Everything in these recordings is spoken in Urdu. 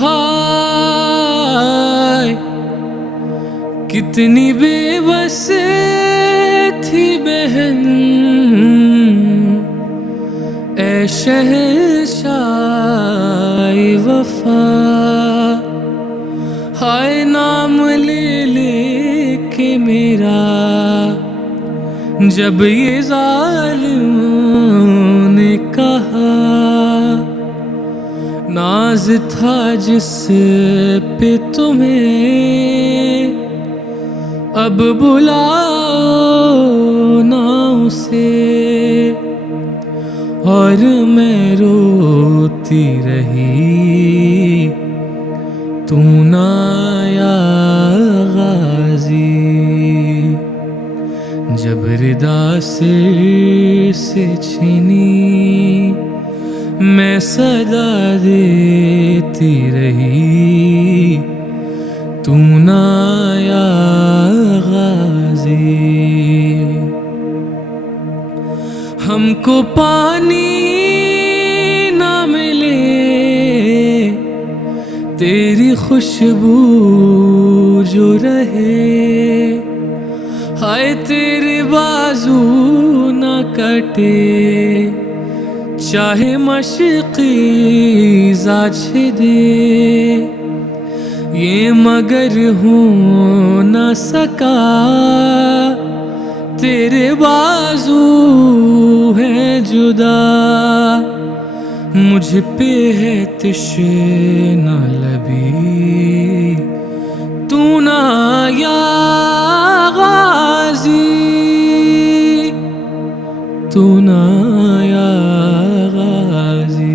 ہائے کتنی بے بس تھی بہن اے شہنشاہ وفا، ہائے نام لے لے کے میرا جب یہ ظالموں نے کہا، ناز تھا جس پہ تمہیں اب بلاؤ نہ اسے، اور میں روتی رہی تو نہ آیا غازی، جب ردا سے چھینی میں صدا دیتی رہی تو نہ آیا غازی، ہم کو پانی نہ ملے تیری خوشبو جو رہے، ہائے تیرے بازو نہ کٹے چاہے مشقی زاچ دے، یہ مگر ہو نہ سکا تیرے بازو ہے جدا، مجھ پہ ہے تشنہ لبی تو نہ آیا غازی، تو نہ آیا غازی۔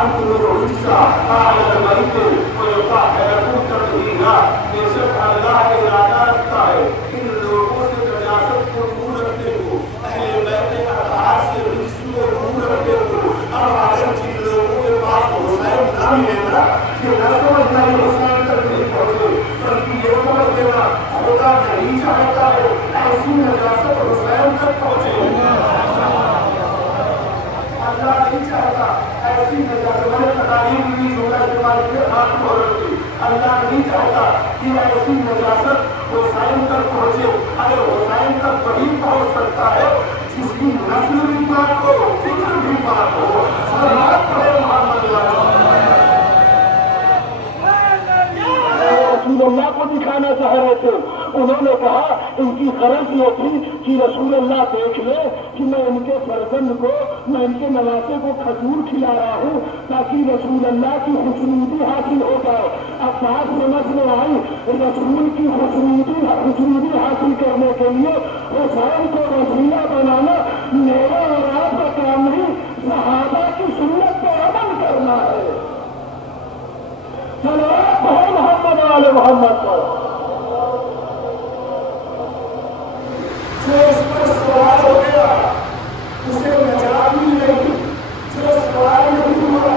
وأنتم الرجس أهل البيت ويطهركم تطهيرا بے شک اللہ ارادہ رکھتا ہے ان لوگوں سے نجاست کو دور رکھنے کو اہل بیت اطہار سے رجس کو دور رکھنے کو اب اگر جن لوگوں کے پاس حسین نہ ملے نا یہ نہ سمجھنا یہ حسین تک نہیں پہنچے بلکہ یہ سمجھ لینا خدا نہیں چاہتا ہے ایسی نجاست حسین تک پہنچے اللہ نہیں چاہتا ایسی نجاست تعلیم بھی ہوگا استعمال کے ہاتھ کو رکھتی اللہ نہیں چاہتا کہ ایسی نجاست حسین تک پہنچے اگر حسین تک وہی پہنچ سکتا ہے جس کی نسل بھی پاک ہو فکر بھی پاک ہو صلوات پڑھے محمد رسول اللہ کو دکھانا چاہ رہے تھے انہوں نے کہا ان کی غرض یہ تھی کہ رسول اللہ دیکھ لے کہ میں ان کے فرزند کو میں ان کے نواسے کو کھجور کھلا رہا ہوں تاکہ رسول اللہ کی خوشنودی حاصل ہو جائے اب بات سمجھ میں آئی رسول کی خوشنودی حاصل کرنے کے لیے حسین کو وسیلہ بنانا میرا اور آپ کا کام نہیں صحابہ کی سنت پر عمل کرنا ہے صلوات ہے محمد والے محمد پر جو اس پر سوار ہو گیا اسے نجات مل گئی جو سوار نہیں ہوا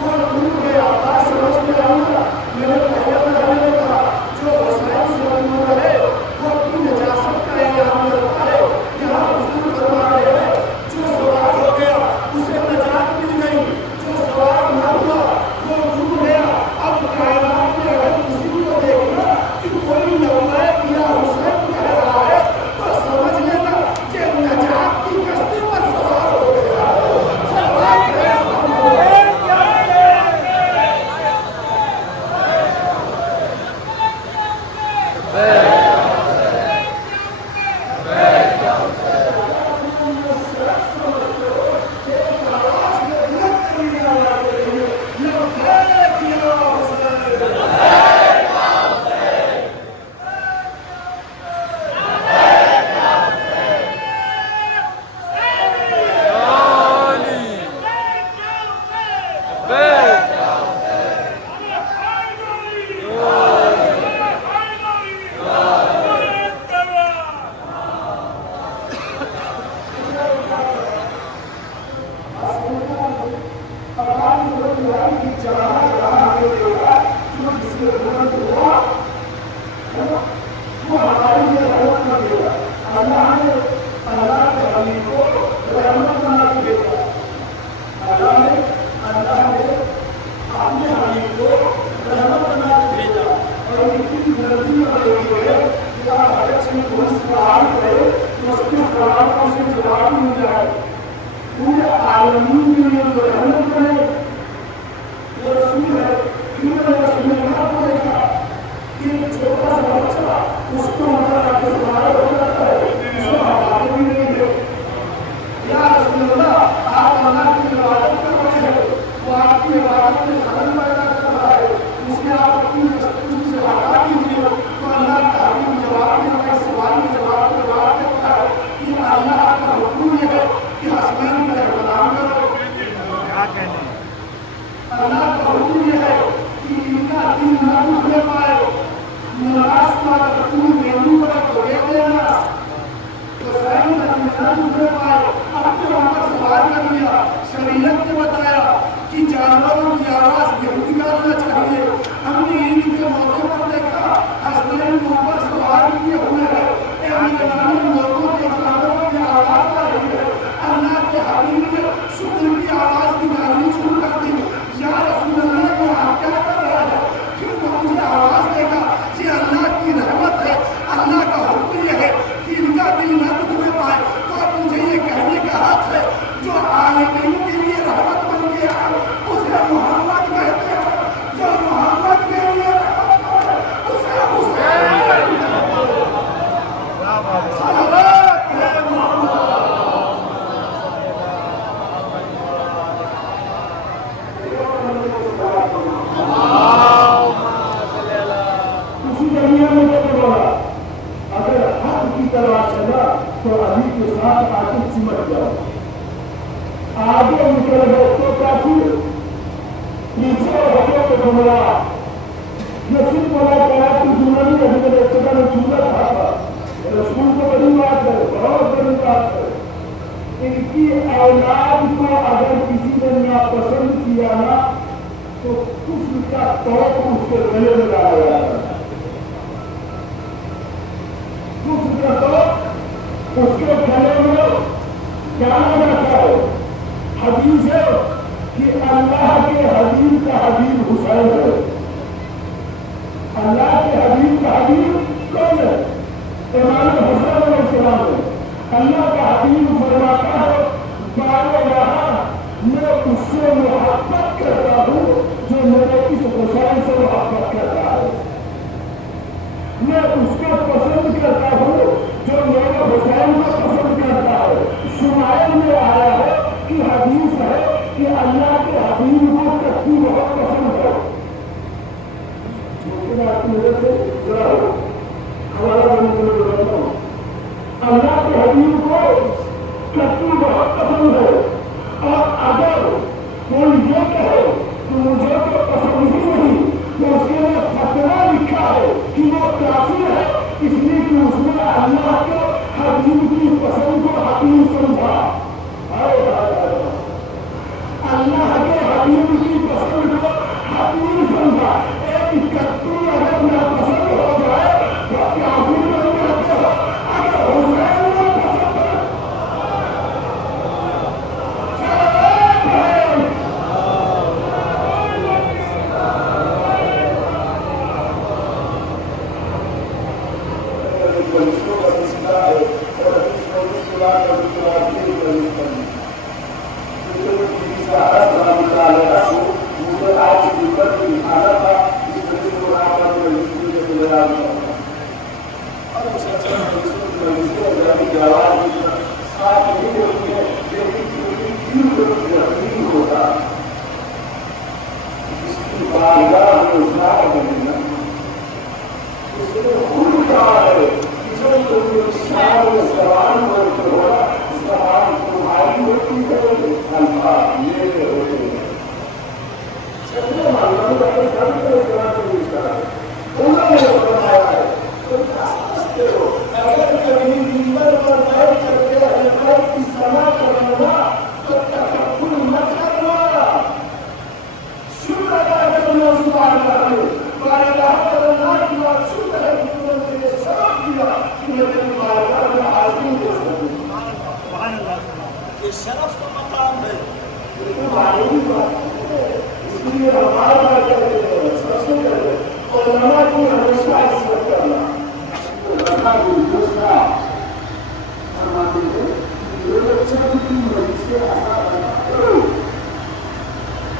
وہ ڈوب گیا بات سمجھ میں آؤں گا میں نے پہلے مرحلے میں کہا جو حسین سے دور رہے وہ اپنی نجاست کا اعلان کرتا ہے یہاں حضور فرما رہے ہیں جو سوار ہو گیا اسے نجات مل گئی جو سوار نہ ہوا وہ ڈوب گیا اب کائنات میں اگر کسی کو دیکھنا کہ کوئی لبیک یا حسین کہہ رہا ہے تو سمجھ لینا کہ نجات کی کشتی پر سوار ہو گیا سوار ہے شریعت نے بتایا کہ جانوروں کی آواز نہیں نکالنا چاہیے ہم نے عید کے موقع پر دیکھا حسنین کے اوپر سوار کیے ہوئے ہیں لوگوں کے جانوروں کی آواز آ رہی ہے اللہ کے حبیب نے شکر کی آواز نکالنی شروع کر دی یا رسول اللہ کو آپ کیا کر رہے ہیں پھر وہ مجھے آواز دے گا یہ اللہ کی رحمت ہے اللہ کا حکم یہ ہے کہ ان کا دل نہ دکھنے پائے تو اب مجھے یہ کہنے کا حق ہے جو عالمین کے لیے رحمت بن گیا اسے محمد کہتے ہیں جو محمد کے لیے رحمت بنے اسے حسین صلوات ہے محمد اسی دنیا میں جو بولا اگر حق کی طرح چلا تو علی کے ساتھ آ کے چمٹ جاؤ آگے نکل گئے تو کافی پیچھے ہٹے تو جملہ یہ صرف بولا کہ آپ کی جملہ نہیں کبھی کبھی ایک جگہ میں جملہ تھا رسول کو بڑی بات ہے، بہت بڑی بات ہے. ان کی اولاد کو اگر کسی نے ناپسند کیا نا تو کفر کا توق اس کے گلے میں ڈالا جاتا ہے. کفر کا توق اس کے گلے میں ڈالا جاتا ہے. حدیث ہے کہ اللہ کے حبیب کا حبیب حسین ہے. اللہ کے حبیب کا حبیب کون ہے؟ امام حسین علیہ السلام ہے. اللہ کا حبیب فرماتا ہے بارے یہاں میں اس سے محبت کرتا ہوں جو میرے اس حسین سے محبت کرتا ہے. میں اس کو پسند کرتا ہوں جو میرے حسین کو پسند کرتا ہے. شمائل میں آیا ہے کہ حدیث ہے کہ اللہ کے حبیب کو کشتی بہت پسند ہے. میرے سے ذرا ہمارا اللہ کے حبیب کو کشتی بہت پسند ہے. اور اگر کوئی یہ کہے کہ مجھے تو پسند ہی نہیں تو اس کے لیے فتویٰ لکھا ہے کہ وہ کافر ہے، اس لیے کہ اس نے اللہ کے حبیب کی پسند کو حقیر سمجھا. اللہ کے حبیب کی پسند کو حقیر سمجھا. ایک کتو اگر ناپسند ہو جائے تو کافر بن جاتے ہو. اگر حسین ناپسند ہے شرف کا مقام ہے. اس لیے ہمارا علماء کی ہمیشہ عزت کرنا. دوسرا فرماتے ہیں یہ بچہ کی مریض سے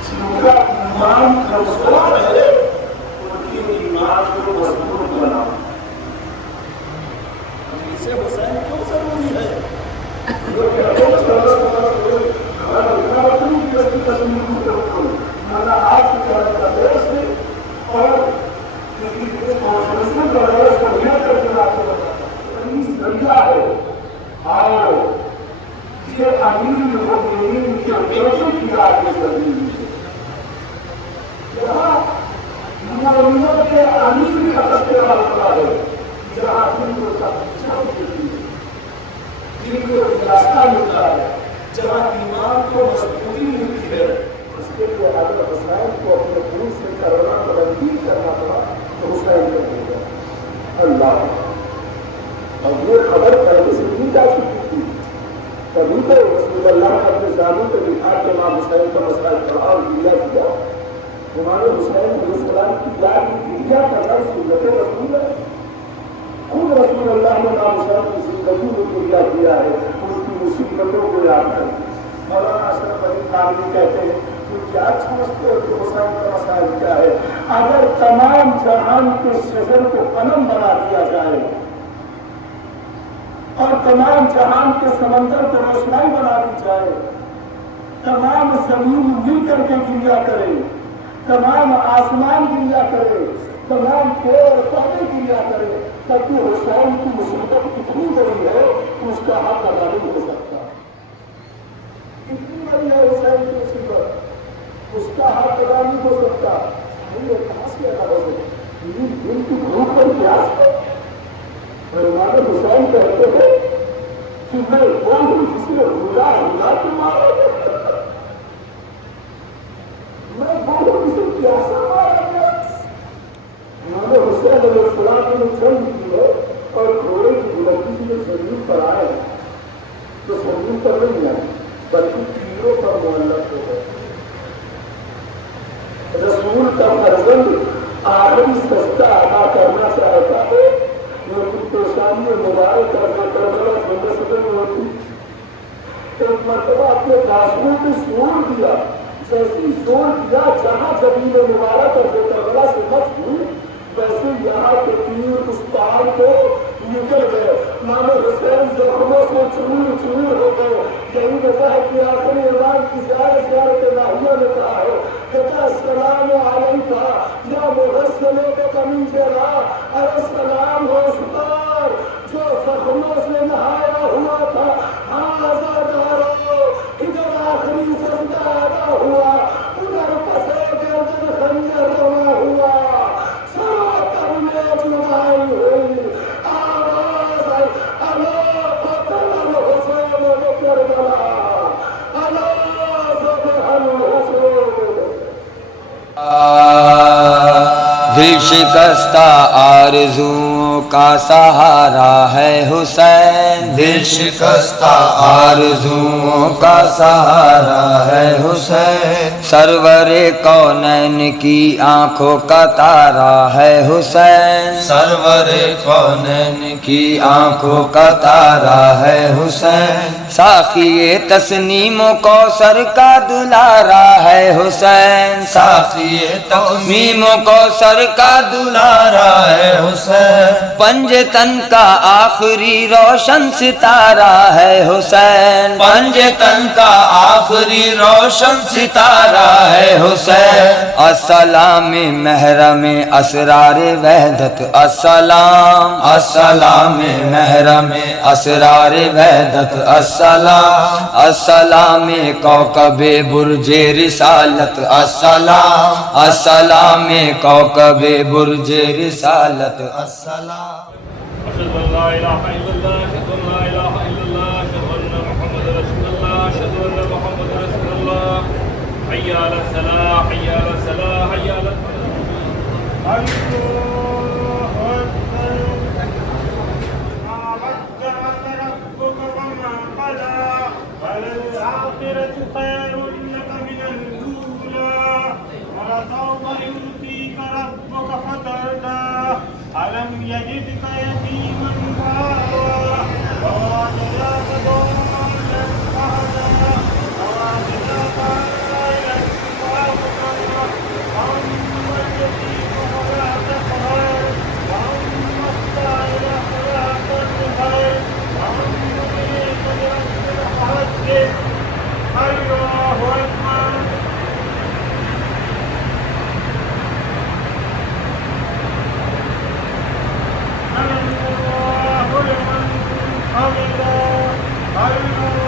جن کا ایمان کمزور ہے ان کے ایمان کو مضبوط بناؤ. اسے حسین کیوں ضروری ہے؟ جہاں ایمان کو مضبوطی ملتی ہے اس کے لیے اگر حسین کو اپنے خون سے کرونا تبدیل کرنا پڑا تو حسین کر دے گا. اللہ اور یہ خبر پہلے سے نہیں جا چکی تھی. کبھی تو رسول اللہ نے اپنے زانوں کو دکھا کے امام حسین کا مسئلہ پڑھا دیا کیا. ہمارے حسین علیہ السلام کی یاد دیا کرنا سنت رسول ہے. خود رسول اللہ نے امام حسین کی زندگی میں دیا کیا ہے. مصیبتوں کو یاد ہے. مولانا اشرف علی تھانوی کہتے ہیں تو کیا سمجھتے ہو کہ حسین کا مسائل کیا ہے؟ اگر تمام جہان کے شجر کو قلم بنا دیا جائے اور تمام جہان کے سمندر کو روشنائی بنا دی جائے، تمام زمین مل کر کے گریا کرے، تمام آسمان گریا کرے، تمام پیڑ پودے گریا کرے، تب بھی حسین کی مصیبت کتنی بڑی ہے اس کا حق ادا نہیں ہو سکتا. کتنی بڑی ہے حسین کی مصیبت. اس کا ہاتھ لگا نہیں ہو سکتا. یہ کہاں سے ادا ہو سکتا؟ دل کی بھوک پر پیاس ہے. اور امام حسین کہتے ہیں کہ میں وہ ہوں جس نے ہلا ہلا کے مارا گیا. میں وہ ہوں جسے پیاسا مارا گیا. امام حسین علیہ السلام نے جنگ کی ہے اور گھوڑے کی بلندی سے زمین پر آئے تو زمین پر نہیں آئے بلکہ تیروں پر معلق ہو گئے. رسول کا فرزند آخری سجدہ ادا کرنا چاہتا ہے جو پیشانی مبارک کرنے کربلا سے ہوتی. ایک مرتبہ اپنے بازوؤں میں زور دیا. جیسی زور دیا جہاں زمین مبارک اور کربلا سے مس ہوئی ویسے یہاں کے تیر اس پہاڑ کو نکل گئے. امام حسین زخموں سے چور چور ہو گئے. یہی وجہ ہے کہ آخری امام کی زیارت الہیہ نے کہا ہے السلام علیکہ یا محسن من جرا. ارے سلام ہو اس پر جو زخموں سے نہایا ہوا تھا. ہاں آزادارو ادھر آخری سجدہ ادا ہوا ادھر پسے گردن خنجر روا ہوا. ساتر میں جدائی ہوئی آواز آئی الا قتل الحسین بکربلا الا ذبح الحسین. دل شکستہ آرزوؤں کا سہارا ہے حسین. دل شکستہ آرزوؤں کا سہارا ہے حسین. سرور کونین کی آنکھوں کا تارا ہے حسین. سرور کونین کی آنکھوں کا تارا ہے حسین. ساقی تسنیم و کوثر کا دلارا ہے حسین. ساقی تسنیم و کوثر کا دلارا ہے حسین. پنجتن کا آخری روشن ستارہ ہے حسین. پنجتن کا آخری روشن ستارہ ہے حسین. السلام محرم اسرار وحدت السلام. السلام محرم اسرار وحدت السلام. السلام کوكب برج رسالت السلام. السلام کوكب برج رسالت السلام. أشهد أن لا إله إلا الله أشهد أن لا إله إلا الله أشهد أن محمد رسول الله أشهد أن محمد رسول الله. حي على الصلاة حي على الصلاة حي على الفلاح. الله أكبر. ما ودعك ربك وما قلى وللآخرة خير لك من الأولى ولسوف يؤتيك ربك فترضى. ألم يجدك يتيما فآوى ووجدك ضالا فهدى ووجدك عائلا فأغنى فأما اليتيم فلا تقهر وأما السائل فلا تنهر وأما إليك بربك فحدث. الله أكبر. الله لمن حمده. الله أكبر.